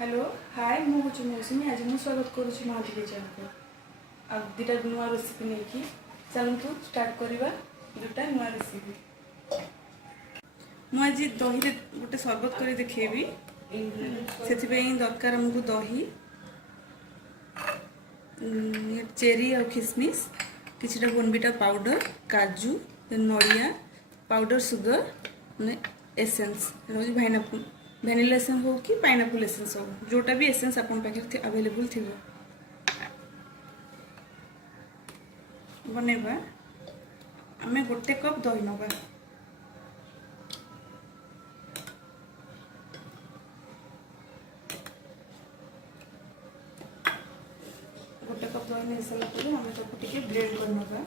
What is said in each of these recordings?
Hello hi मुझे मौसमी आज मुझे स्वागत करुँच महादी किचन को आ दुटा नुआ रेसिपी नहीं कि चलतु स्टार्ट करवा दुटा नुआ रेसिपी मुझे दही गोटे सरबत कर देखेबी से दरकार आमको दही चेरी और किसमिस किसी बोनविटा पाउडर काजू नड़िया पाउडर सुगर एसेंस भाइनापल भैनिला एसेंस हो कि पाइनापल एसेंस हो जोटा भी एसेंस आपन पाखे अवेलेबल थी बनैबा आमे गोटे कप दही नबा गोटे कप दही नहीं सारा पर आमे तो टिके ब्लेंड कर नबा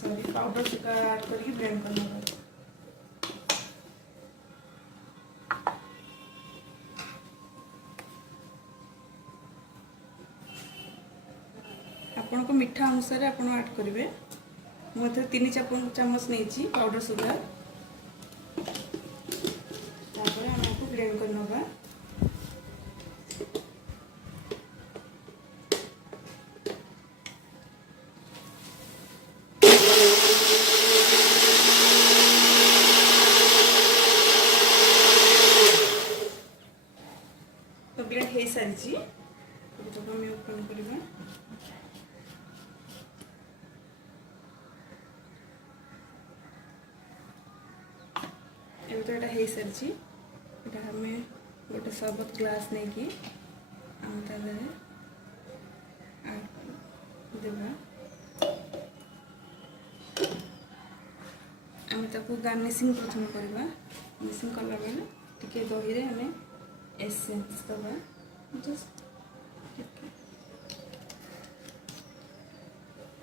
सॉरी पाउडर सुगा ऐड करके ब्लेंड कर नबा आपन को मीठा अनुसार आपन ऐड करेंगे मुझे 3 चम्मच नहीं पाउडर सुगर तापर हमको ब्लेंड कर नबा तो ब्लेंड हो सारी तो हमें ओपन करवा तो यहाँ हो सारी आम गोटे सरबत ग्लास नहीं कि देवा आम ताको गार्निशिंग प्रथम करवा गार्निशिंग कला बेले टिके दही रे आमे एसेंस दबा जस्ट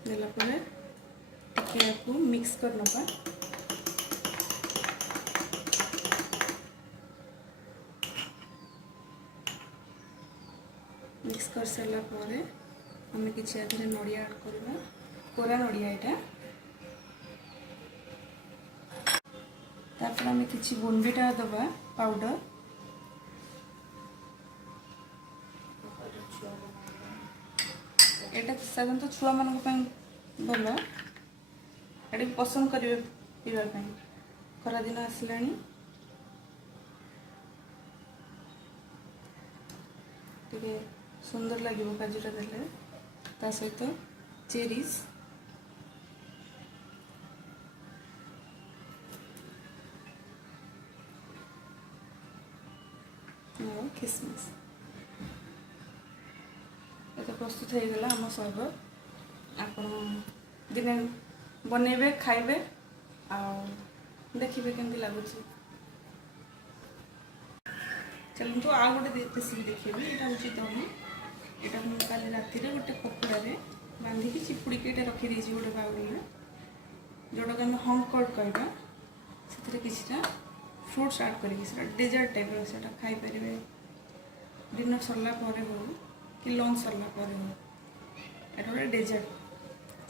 देला परे टिके आपको मिक्स कर नबा मिक्स कर सारा पर आम किसी आधे नड़िया ऐड करवा कोरा नड़िया यहाँ तापर आम कि बोनविटा दबा पाउडर यहाँ साधारणतः छुआ मान भल ये पसंद करेंगे पीवाई खरा दिन आसला टे सुंदर लगे काजूटा देले ता सहित चेरीज और किसमिस ये प्रस्तुत हो गला आम सरबत आपण दिने बनइबे खाइबे आ देखिए केमती लगुच चलते आ गोटे रेसिपी देखिए यहाँ हूँ दही यहाँ मुझे काली राति गोटे कपड़े बांधिकी चिपुड़ी ये रखीदे गोटे बाउल जोटा कि हंग कट कहवा से किसी फ्रुट्स ऐड कर डेजर्ट टाइप से खाईपर डिनर सरला हो कि लंच सरला हो गोटे डेजर्ट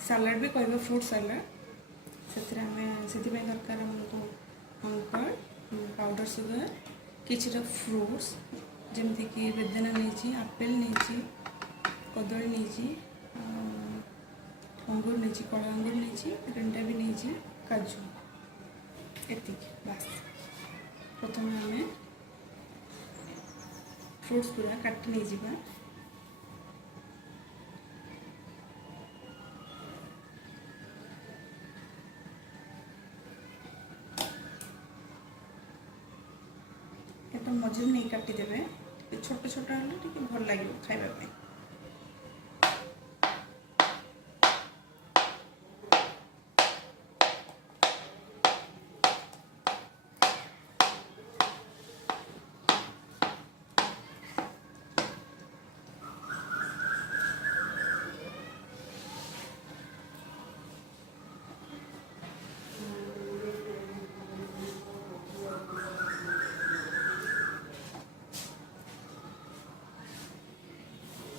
सालाड भी कह फ्रूट सालाड से दरकार आमको हंग कट पाउडर सुगर किसी फ्रूट्स जमती कि बेदाना नहीं आपेल नहीं कदली नहीं अंगूर नहीं कला अंगूर नहीं रेंटा भी नहीं काजू एति बास प्रथम आम फ्रूट्स पूरा काटि नहीं जावा मझे नहीं काटिदेवे छोट छोट हेल्ले भल लगे खाइबा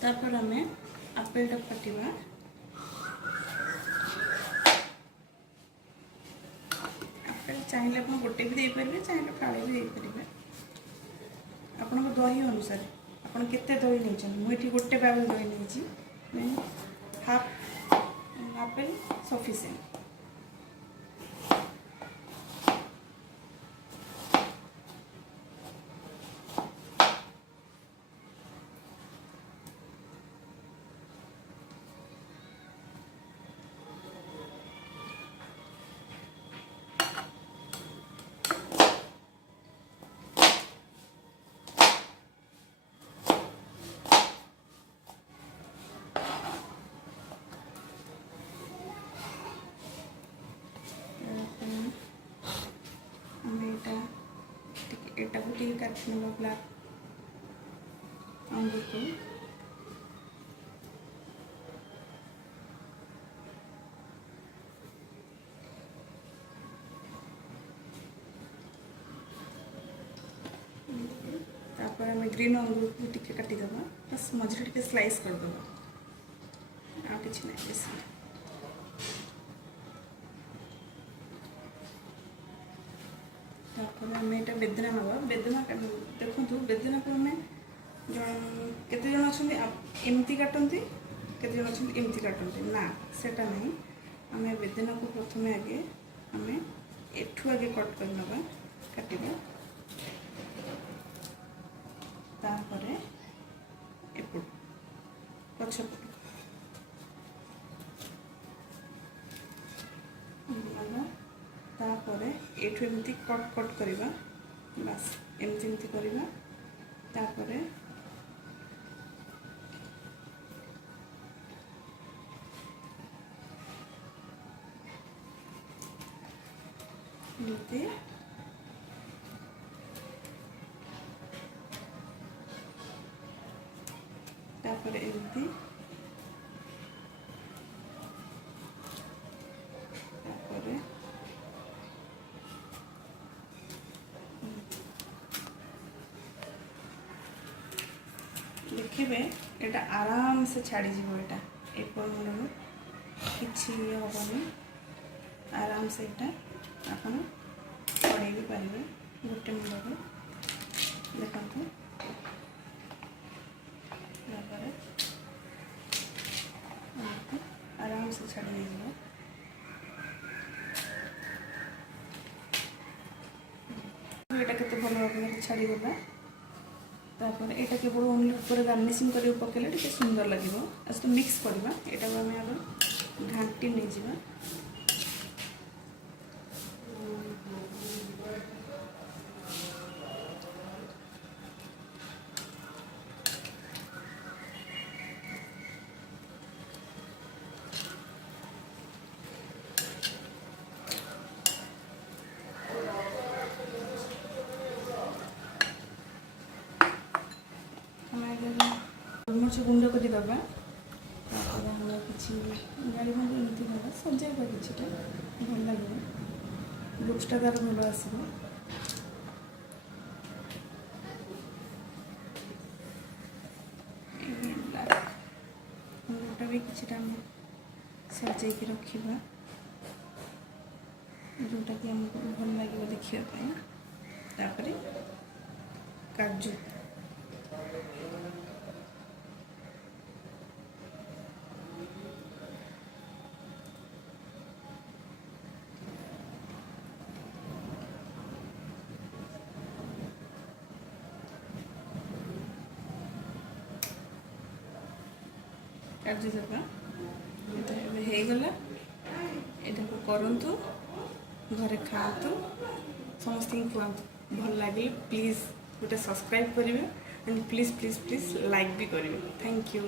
तापर आम आपेलटा काटिबा आपेल चाहिए आप गोटे भी दे पारे चाहिए फाड़े भी दे पारे ଆପଣଙ୍କ ଦହି ଅନୁସାରେ ଆପଣ କେତେ ଦହି ନେଇଛନ୍ତି। ମୁଁ ଏଠି ଗୋଟେ ବାଉଲ୍ ଦହି ନେଇଛି, ହାଫ୍ ଆପେଲ୍ ସଫିସିଏଣ୍ଟ। एटाକୁ ଟିକେ କାଟି ନେବା ବ୍ଲାକ୍ ଅଙ୍ଗୁରକୁ। तापर आम ग्रीन अंगूर को टिके काटिदेवा, बस मझे टिके स्लाइस करदेवा, आ कि नहीं बेस। आम यहाँ बेदना नवा, बेदना देखो बेदना को आम केते जन अच्छा एमती काटती, केते जन अच्छा एमती काटती ना, सेटा नहीं। आम बेदना को प्रथम आगे आम एठू आगे कट कर नवा काटिबा, तापरे एपट पछपट तापरे एठू एमती कट कट करिबा, बस एमती एमती करिबा। तापरे एमती तापरे एमती तापरे देखिए एटा आराम से छाड़ी जीवो, एटा एपर मुंडू किछि हबनी, आराम से एटा आपण छड़े भी पारिबे गोटे मुंडू। देखंतु आराम से छाड़ी दीजिए। एटा केते भल भाव छाड़ी गला। तापर एटा केवल ओनली ऊपर गार्निशिंग कर पकेले टिके सुंदर लगे। तो मिक्स करवा, एटा को आम आगे घाटी नहीं जावा। गोलमरिच गुंड कर दबा, किसी गाड़ी भाग एमती दबा सजाइबा, किछटा भल लगे, लुक्सटा तार भल आसो। गुंडटा भी किछटा सजाई रखा, जोटा कि आमको भल लगे देखापी। तापर काजू काजू देवा, होगला। यहाँ को करंतु, घरे खातु, समस्त खुआतु। भल लगे प्लीज गोटे सब्सक्राइब करेंगे and please please please like भी करेंगे। Thank you.